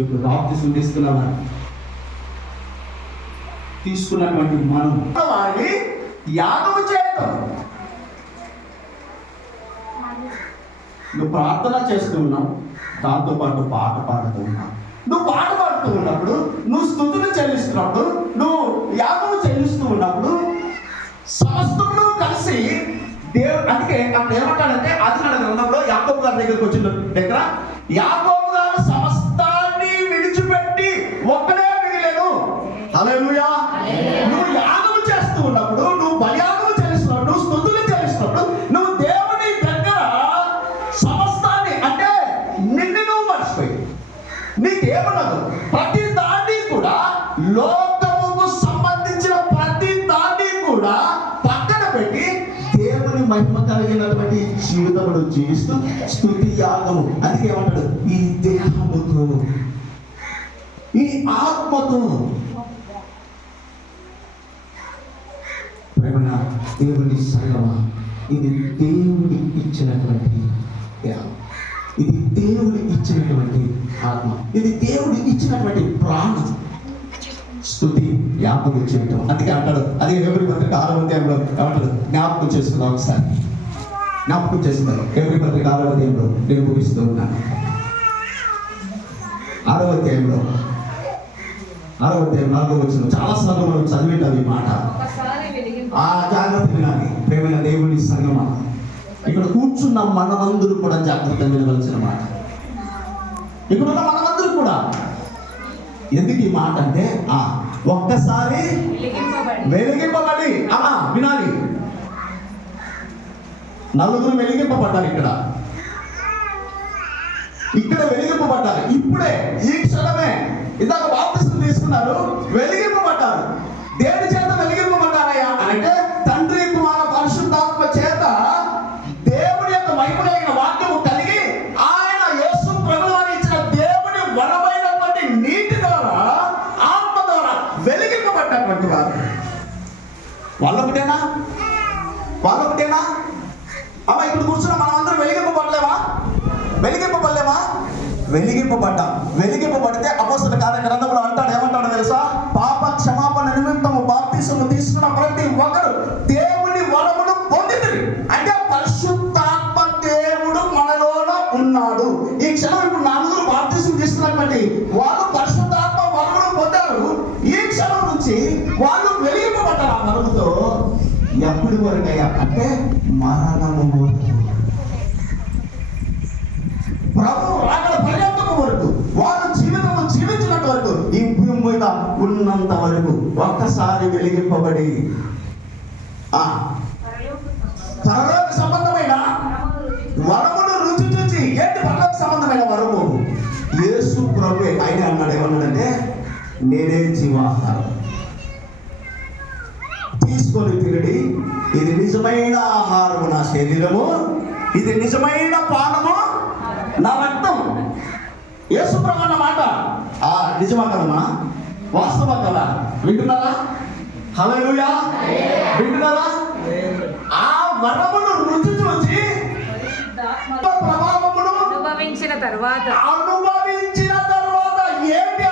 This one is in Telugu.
ఇప్పుడు బాప్తిస్మం తీసుకున్నటువంటి మనం వారిని యాగము చేయటం. నువ్వు ప్రార్థన చేస్తూ ఉన్నావు, దాంతోపాటు పాట పాడుతూ ఉన్నావు. నువ్వు పాట పాడుతూ ఉన్నప్పుడు, నువ్వు స్తుతులు చెల్లిస్తున్నప్పుడు, నువ్వు యాగము చెల్లిస్తూ ఉన్నప్పుడు సమస్తమును కలిసి దేవుడు. అందుకే అక్కడ ఏమంటాడంటే ఆదికాండ గ్రంథంలో యాకోబు గారి దగ్గరికి వచ్చిన దగ్గర యాకోబు గారు సమస్తాన్ని విడిచిపెట్టి ఒక్కడే మిగిలేను. హల్లెలూయా. నువ్వు యాగము చేస్తూ ఉన్నప్పుడు, నువ్వు బలియాగము చెల్లిస్తున్నప్పుడు, నువ్వు స్తుతులు చెల్లిస్తున్నప్పుడు, నువ్వు దేవుని దగ్గర సమస్తాన్ని అంటే నిన్ను నువ్వు మర్చిపోయి నీకేమన్నదు ప్రతి దాన్ని కూడా, లోకముకు సంబంధించిన ప్రతి దాన్ని కూడా పక్కన పెట్టి దేవుని మహిమ కలిగినటువంటి జీవితమును జీవిస్తూ స్తుతి యాగము. అందుకే ఏమంటాడు, ఈ దేహముతో ఈ ఆత్మతో ప్రేమన దేవుని సంగమా, ఇది దేవుడి ఇచ్చినటువంటి యాగం, ఇది దేవుడి ఇచ్చినటువంటి ఆత్మ, ఇది దేవుడి ఇచ్చినటువంటి ప్రాణం. స్తుతి యాగం చేయటం. అందుకే అంటాడు, అదే ఎవరి పత్రిక 6వ అధ్యాయంలో ఏమంటాడు, జ్ఞాపకం చేసుకున్నాం. ఒకసారి జ్ఞాపకం చేసుకున్నారు. ఎవరి పత్రిక 6వ అధ్యాయంలో నేను ముగిస్తూ ఉన్నాను. 6వ అధ్యాయంలో 4వ వచనం చాలా సార్లు మనం చదివేటాం ఈ మాట. ఆ జాగ్రత్త వినాలి ప్రేమైన దేవుని సంగమా. ఇక్కడ కూర్చున్న మనమందరూ కూడా జాగ్రత్తగా వినవలసిన మాట. ఇక్కడ ఉన్న మనమందరూ కూడా ఎందుకు ఈ మాట అంటే, ఒక్కసారి వెలిగింపబడి వినాలి. నలుగురు వెలిగింపబడ్డారు. ఇక్కడ వెలిగింపబడ్డారు. ఇప్పుడే ఈ క్షణమే ఇందాక బాప్తిస్మం తీసుకున్నారు, వెలిగింపబడ్డారు. దేని చేత వెలిగింపబడ్డారయ్యా అంటే, తండ్రి కుమార పరిశుద్ధాత్మ చేత దేవుడి యొక్క మహిమలైన వాక్యము కలిగి ఆయన యేసు ప్రభువుని ఇచ్చిన దేవుని వరమైనటువంటి నీటి ద్వారా, ఆత్మ ద్వారా వెలిగింపబడ్డటువంటి వారు. వాళ్ళొకటేనా? అమ్మ ఇప్పుడు కూర్చున్న మనమందరం వెలిగింపబడలేమా? వెలిగింపబడితే అపోస్తలుల కార్య గ్రంథంలో అంటాడు, ఏమంటాడో తెలుసా? పాప క్షమాపణ నిమిత్తము బాప్తిస్మము తీసుకున్న ప్రతి ఒక్కరు దేవుని వరమును పొందింది. అంటే పరిశుద్ధాత్మ దేవుడు మనలోన ఉన్నాడు. ఈ క్షణం ఇప్పుడు నలుగురు బాప్తిస్మం తీసుకున్నటువంటి వాళ్ళు పరిశుద్ధాత్మ వరమును పొందారు. ఈ క్షణం నుంచి వాళ్ళు వెలిగింపబడ్డారు. ఆ వరముతో ఎప్పటి వరకయ్యా అంటే మరణము వరకు, ప్రభు రాకడ పర్యంతము వరకు, వారు జీవితము జీవించినంత వరకు, ఈ భూమి మీద ఉన్నంత వరకు ఒక్కసారి వెలిగింపబడి పరలోక సంబంధమైన వరమును రుచి చూచి. ఏంటి పరలోక సంబంధమైన వరము? యేసు ప్రభువే. ఆయన అన్నాడు, ఏమన్నాడంటే, నేనే జీవాహారం, తీసుకొని తినడి, ఇది నిజమైన ఆహారము నా శరీరము, ఇది నిజమైన పానము నా రక్తం. యేసు ప్రభు అన్న మాట నిజమా కదమ్మా? వాస్తవం కదా? వింటున్నారా? హల్లెలూయా. వింటున్నారా? ఆ వరమును రుచి చూచి ప్రభావమును అనుభవించిన తర్వాత ఏంటి